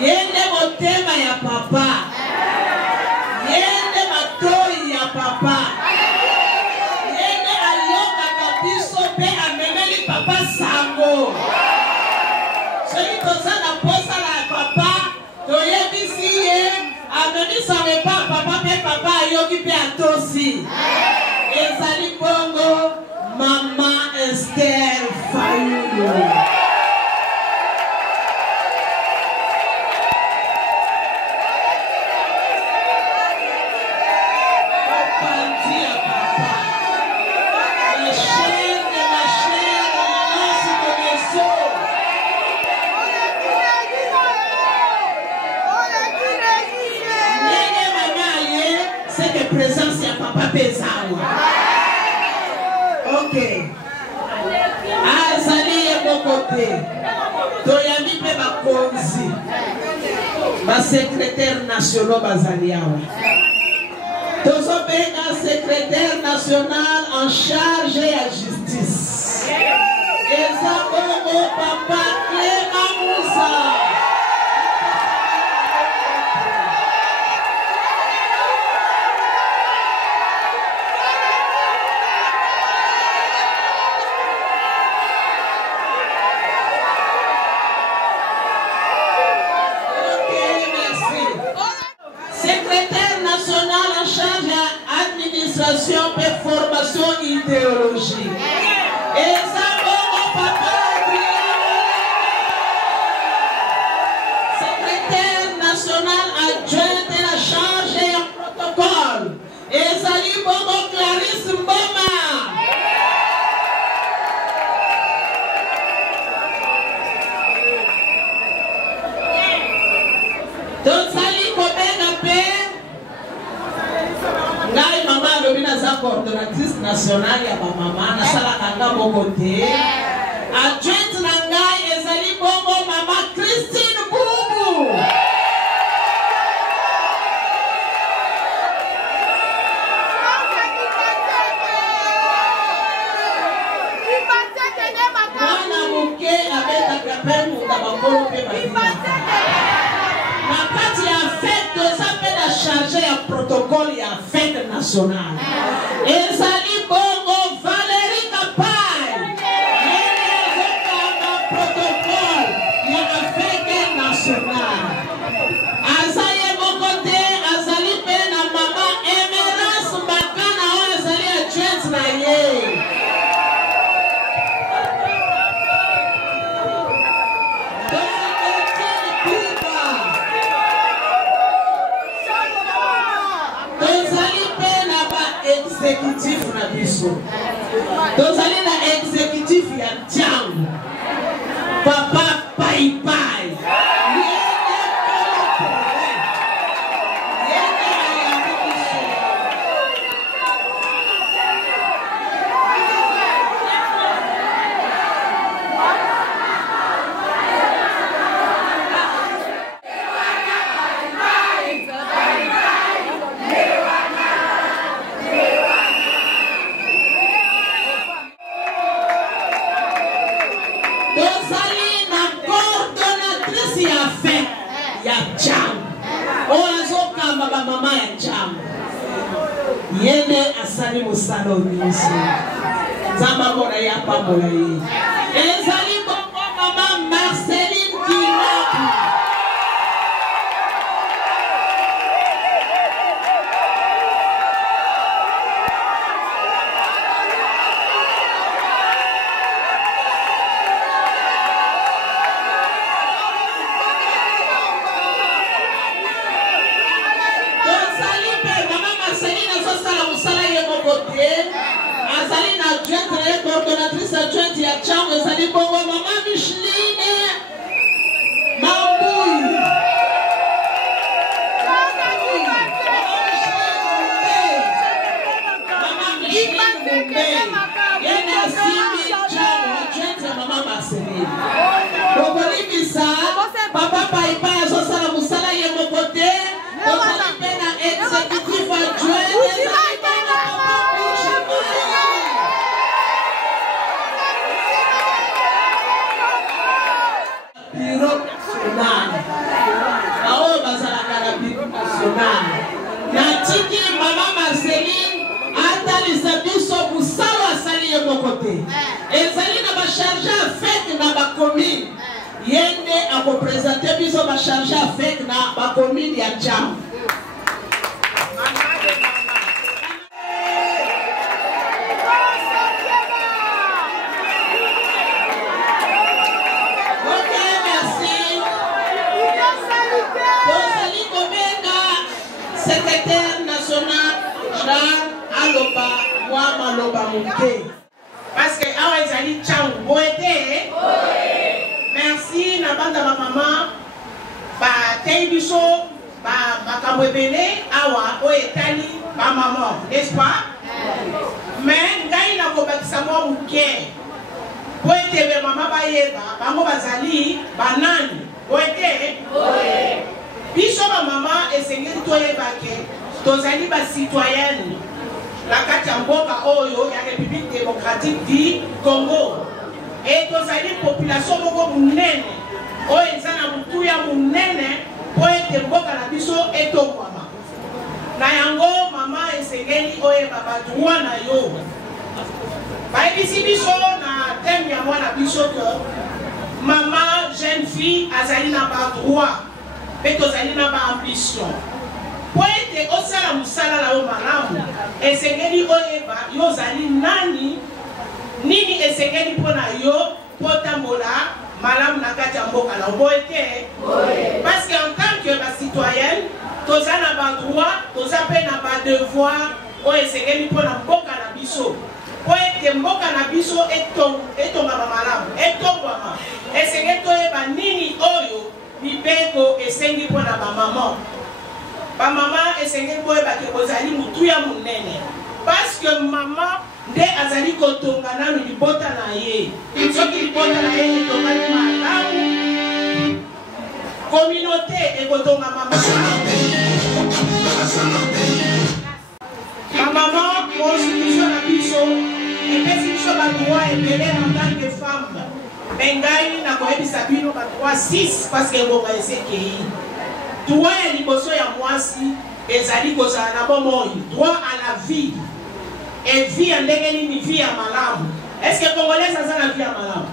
Yende motema ya papa. Yende matoi ya papa. Yende ayoka kabiso pe amemeli papa sango. Soki tozana posa la papa, toyebisi ye, amemi sango pa papa pe papa ayoki pe atosi. Ezali bongo Mama Esther Fayulu. Présence ya papa pesawa. Ok. Azali yeko kote. Toyami pe bakonzi. Ba secrétaire national bazali awa. Tozo benga secrétaire national en charge ya justice. Eza bongo papa Clément Moussa. Administration et formation idéologique. Et ça, mon papa, secrétaire national adjoint de la charge et un protocole. Et ça, Bobo Clarisse Mboma. Donc, ça, maman lobina za coordonnatrice nationale ya ba mama na sala kanga bokote adjointe na ngai ezali bongo mama Christine Bubu. Mwana muke abeta kapemu tabakolo pe badina na kati ya fête tozape na charge ya protocole ya fête nationale. Ezali bongo Valérie Kapai. Yeye na protocole ya fête nationale. Azaye bokote azali pe na mama Emerance Mbakana o azali adjointe na ye. Exécutif na biso. Tozali na exécutif ya Tiango. Papa Pai Pai. Mama ya Chama yene asali musalo nyinshi zamba mona ya pamola yi ezali bongo mama Marceline Kinaku. Azali na adjointe na coordonnatrice adjointe ya Chama ezali bongo mama Micheline Mamboui. Mama Micheline Mumbe yene asimi Chama adjointe ya mama Marceline. Bokoli bisa papa Pai Pai azosala musala ye mokote tozali pe na executive adjointe. biso ba chargé avec na ba commune ya Jam. Secrétaire national Jean Aloba Maloba Mouké. Parce que awa ezali Tchang boete. Merci na banda ma maman ba teibiso ba makamwebele awa o etali ba maman, n'est-ce pas? Mais ngai na kobakisa mwa Mouké. Boete be mama ba yeba bango bazali banani. Boete. Biso ba mama esengeli toyebake tozali ba citoyenne la kati ya mboka oyo ya République démocratique du Congo et tozali population moko munene oyo eza na mutu ya munene po ete mboka na biso etongwama na yango mama esengeli oyeba badroit na yo bayebisi biso na teme ya mwana biso ke mama jeune fille azali na badroit mais tozali na ba ambition po ete osala musala na yo malamu esengeli oyeba yo ozali nani nini esengeli mpo na yo po tambola malamu na kati ya mboka na yo ete parce que en tant que ba citoyenne toza na ba droit toza mpe na ba devoir oyo esengeli mpo na mboka na biso po ete mboka na biso etongama malamu etongwama esengeli toyeba nini oyo mibeko esengi mpo na bamama bamama esengeli boyeba ke kozali mutu ya munene parce que mama nde azali kotonga nanu libota na ye soki libota na ye etongani malamu communauté ekotonga mama bamama constitution na biso epesi biso badroit ebele en tant que femme bengai na koyebisa bino ba 3-6 parce que ngonga esekei droit ya liboso ya mwasi ezali kozala na bomoi droit à la vie et vie ya ndenge nini vie ya malamu. Est-ce que congolais aza na vie ya malamu?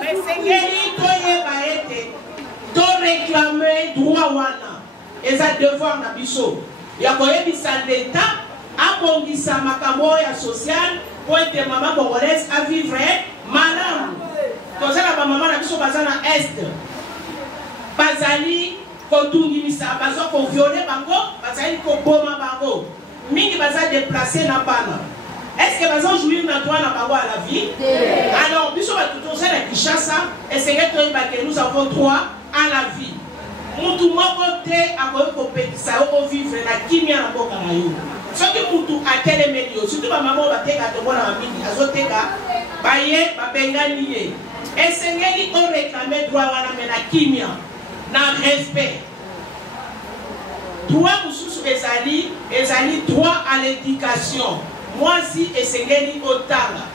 Mais sengeli toyeba ete to réclamer droit wana eza devoir na biso ya koyebisa l'État abongisa makambo ya social po ete mama congolaise a vivre malamu. Tozala ba mama na biso baza na est bazali kotungimisa bazo ko violer bango bazali ko boma bango mingi baza déplacer na bana. Est-ce que bazo jouir na droit na bango à la vie? Alors biso ba tutose na Kinshasa essayez de que nous avons droit à la vie. Mutu moko te akoyi kopekisa yo vivre na kimia na mboka na yo. Soki mutu atelemeli yo surtout ba mama bateka to mona mingi azoteka baye babengani ye. Esengeli on réclamer droit wana mena kimia na respect. Droit mususu ezali droit à l'éducation. Moi si esengeli otanga.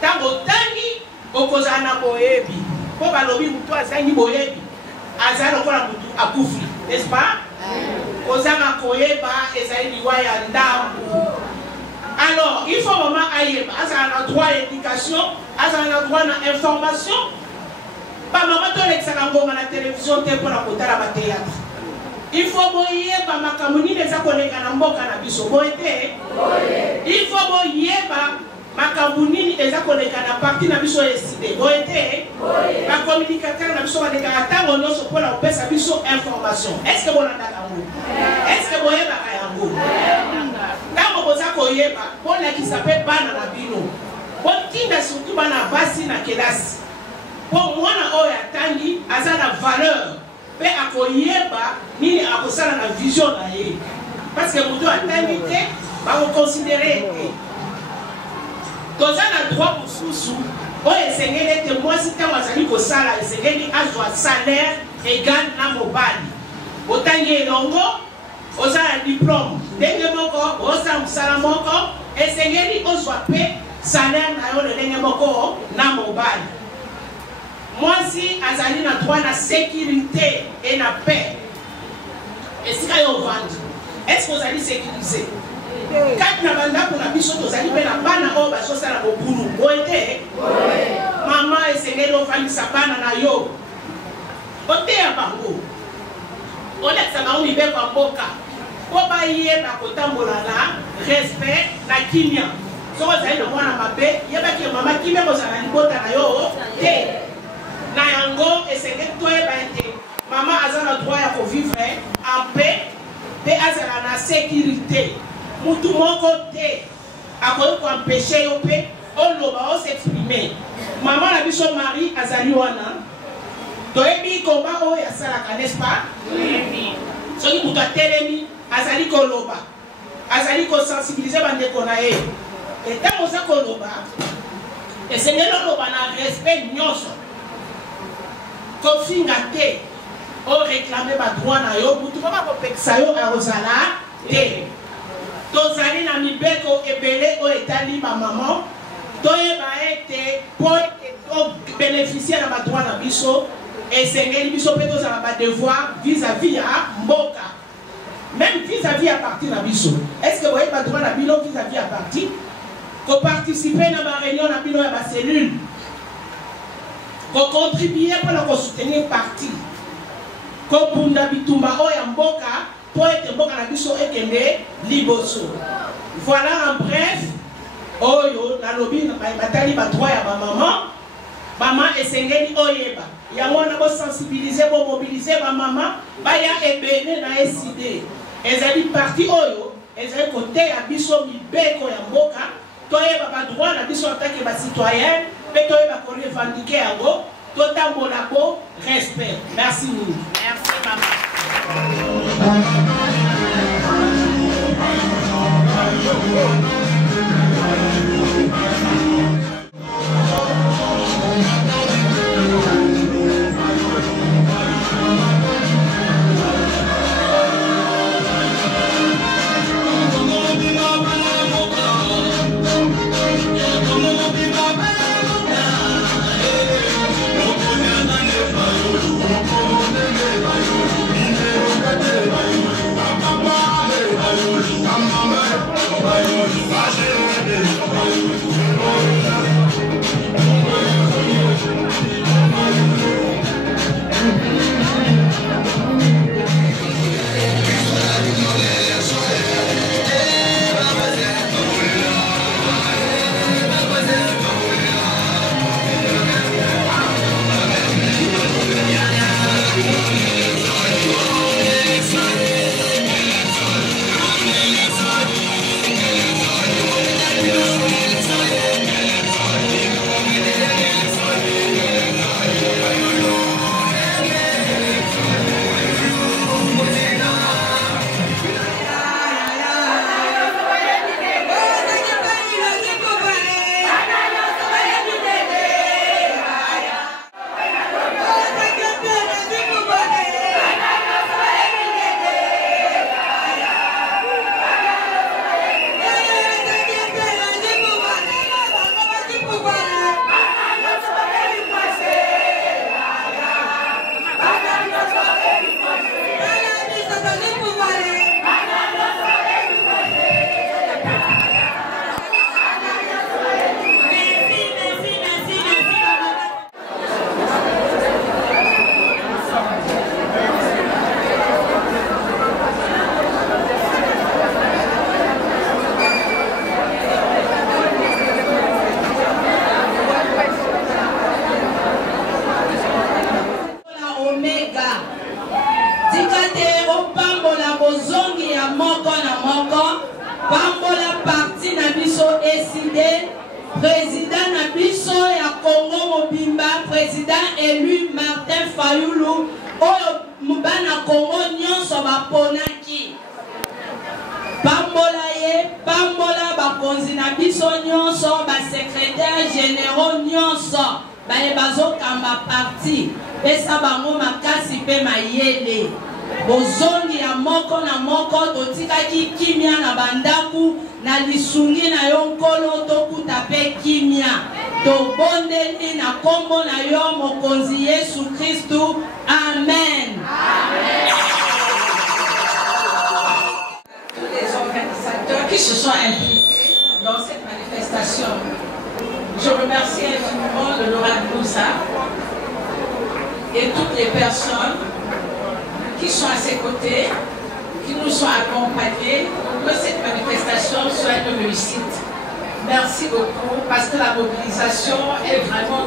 Tango tangi okozana boyebi. Po balobi mutu azangi boyebi. Azalo kola mutu akufi, n'est-ce pas? Ozanga koyeba ezali liwa ya ndambu. Alors, il faut vraiment ayeba, azala droit à l'éducation, azala droit à l'information. Ba maman to lexaka ngoma na télévision te pour la kotala ba théâtre. Il faut boyeba makamuni neza koleka na mboka na biso boyete. Il faut boyeba makamuni neza koleka na parti na biso eside boyete. Ba communicateur na biso baleka atango nyonso pour la pesa biso information. Est-ce que bolanda kango? Est-ce que boyeba kayango? Tango boza koyeba bona ki s'appelle bana na bino. Botinda surtout bana basi na kelasi. Pour moi na oyo atangi azana valeur pe akoyeba nini akosala na vision na ye parce que mutu atangi te ba considérer te tozana droit mususu oyo esengeli ete mwasi ntango azali kosala esengeli azwa salaire égal na mobali otangi elongo ozala diplôme ndenge moko osala mosala moko esengeli ozwa pe salaire na yo ndenge moko na mobali. Moi si azali na droit na sécurité et na paix. Est-ce qu'il y a vendre? Est-ce que vous allez sécuriser? Quand na banda pour la biso tozali pe na bana o baso sala bobulu boete. Maman esengeli ofandi sa bana na yo. Côté à Bango. On est ça va vivre par Boka. Pour bailler ma côté molana, respect, la kimia. Si vous avez le droit à ma paix, il y a pas que maman qui me pose à la bota na yo. Na yango et c'est que toi et maman a le droit à vivre en paix et à la sécurité. Tout mon côté, à quoi qu'on empêcher au paix, on doit s'exprimer. Maman a vu son mari à Zaliwana. Tu as mis combat au Yassala, n'est-ce pas? Oui. Ce qui vous a télémi, Azali Koloba. Azali ko sensibiliser bande konae. Et tant que ça Koloba, et c'est le Koloba na respect nyoso. Ko fingate, o réclamer ba droit na yo, mutu pas ko peksa yo a Rosala, tozali na mibeko ebele o etali ba maman, toye ba ete pour bénéficier de ma droit na biso. Et c'est que nous avons des devoirs vis-à-vis à Mboka. Même vis-à-vis à partir de Bisso. Est-ce que vous voyez pas droit à Bilo vis-à-vis à partir? Qu'on participe à la réunion à Bilo et à la cellule. Qu'on contribue pour soutenir le parti. Qu'on bunda bitumba à Mboka pour être Mboka na Bisso et Kende Liboso. Voilà en bref. Oyo, la lobby, la bataille, la droit à ma maman. Maman et Sengeli Oyeba. Il y a un sensibiliser pour mobiliser ma maman. Il y a ebene na SID. Elles ont parti Oyo. Elles ont côté à Bisso Mibeko ya Mboka. Toyeba ba droit na Bisso en tant que citoyen. Mais toyeba ko revendiquer à go. Total monabo respect. Merci. Merci maman. Président Nabiso ya Congo Mobimba, président élu Martin Fayulu, oyo mubana Congo nyonso baponaki. Pambola ye, pambola bakonzi Nabiso nyonso, ba secrétaire généraux nyonso, bale bazokamba parti, pesa bango makasi pe mayele. Bozongi ya moko na moko totikaki kimia na bandaku na lisungi na yo nkolo tokuta pe kimia tobondeli na kombo na yo mokonzi Yesu Kristu. Amen. Amen. Tous les organisateurs qui se sont impliqués dans cette manifestation, je remercie infiniment l'honorable Moussa et toutes les personnes qui sont à ses côtés, qui nous ont accompagnés pour que cette manifestation soit une réussite. Merci beaucoup parce que la mobilisation est vraiment